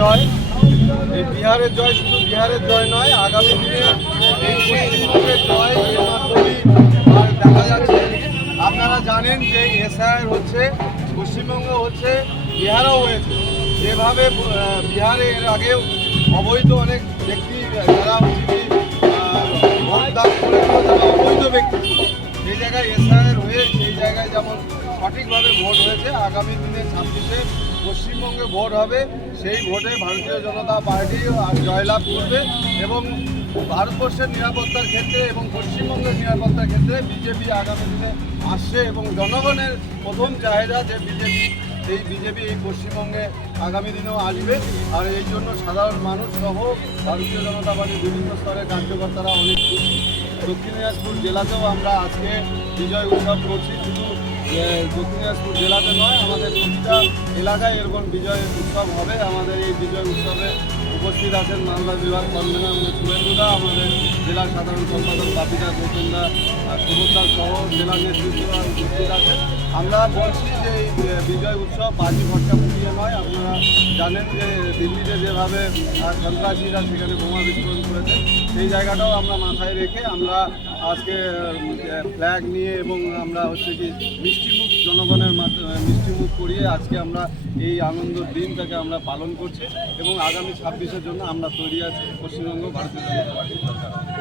জয়। এই বিহারের জয় শুধু বিহারের জয় নয়, আগামী দিনে এই পশ্চিমবঙ্গের জয় এর মাধ্যমেই দেখা যাচ্ছে। আপনারা জানেন যে এসআইআর হচ্ছে, পশ্চিমবঙ্গ হচ্ছে, বিহারও হয়েছে। যেভাবে বিহারে এর আগেও অবৈধ অনেক ব্যক্তি যারা ভোটদান করেছিল, যারা অবৈধ ব্যক্তি ছিল, সেই জায়গায় এসআইআর হয়ে সেই জায়গায় যেমন সঠিকভাবে ভোট হয়েছে, আগামী দিনে 26-এ পশ্চিমবঙ্গে ভোট হবে। সেই ভোটে ভারতীয় জনতা পার্টি জয়লাভ করবে এবং ভারতবর্ষের নিরাপত্তার ক্ষেত্রে এবং পশ্চিমবঙ্গের নিরাপত্তার ক্ষেত্রে বিজেপি আগামী দিনে আসছে এবং জনগণের প্রথম চাহিদা যে বিজেপি এই পশ্চিমবঙ্গে আগামী দিনেও আসবে। আর এই জন্য সাধারণ মানুষ সহ ভারতীয় জনতা পার্টির বিভিন্ন স্তরের কার্যকর্তারা অনেক খুশি। দক্ষিণ দিনাজপুর জেলাতেও আমরা আজকে বিজয় উৎসব করছি। শুধু দক্ষিণ দিনাজপুর জেলাতে নয়, আমাদের প্রতিটা এলাকায় এরকম বিজয় উৎসব হবে। আমাদের এই বিজয় উৎসবে উপস্থিত আছেন মালদা বিভাগ কনভেনর আমাদের শুভেন্দুদা, আমাদের জেলা সাধারণ সম্পাদক বাপিদা গৌতমদা, সুবোধদা সহ জেলা নেতৃত্বরা উপস্থিত আছেন। আমরা বলছি যে এই বিজয় উৎসব বাজি ভটকা ফুটিয়ে নয়। আপনারা জানেন যে দিল্লিতে যেভাবে সন্ত্রাসীরা সেখানে বোমা বিস্ফোরণ করেছে, সেই জায়গাটাও আমরা মাথায় রেখে আমরা আজকে ফ্ল্যাগ নিয়ে এবং আমরা হচ্ছে কি মিষ্টিমুখ জনগণের মিষ্টিমুখ করিয়ে আজকে আমরা এই আনন্দের দিনটাকে আমরা পালন করছি এবং আগামী 26-এর জন্য আমরা তৈরি আছি পশ্চিমবঙ্গ ভারতীয় জনতা পার্টির সরকার।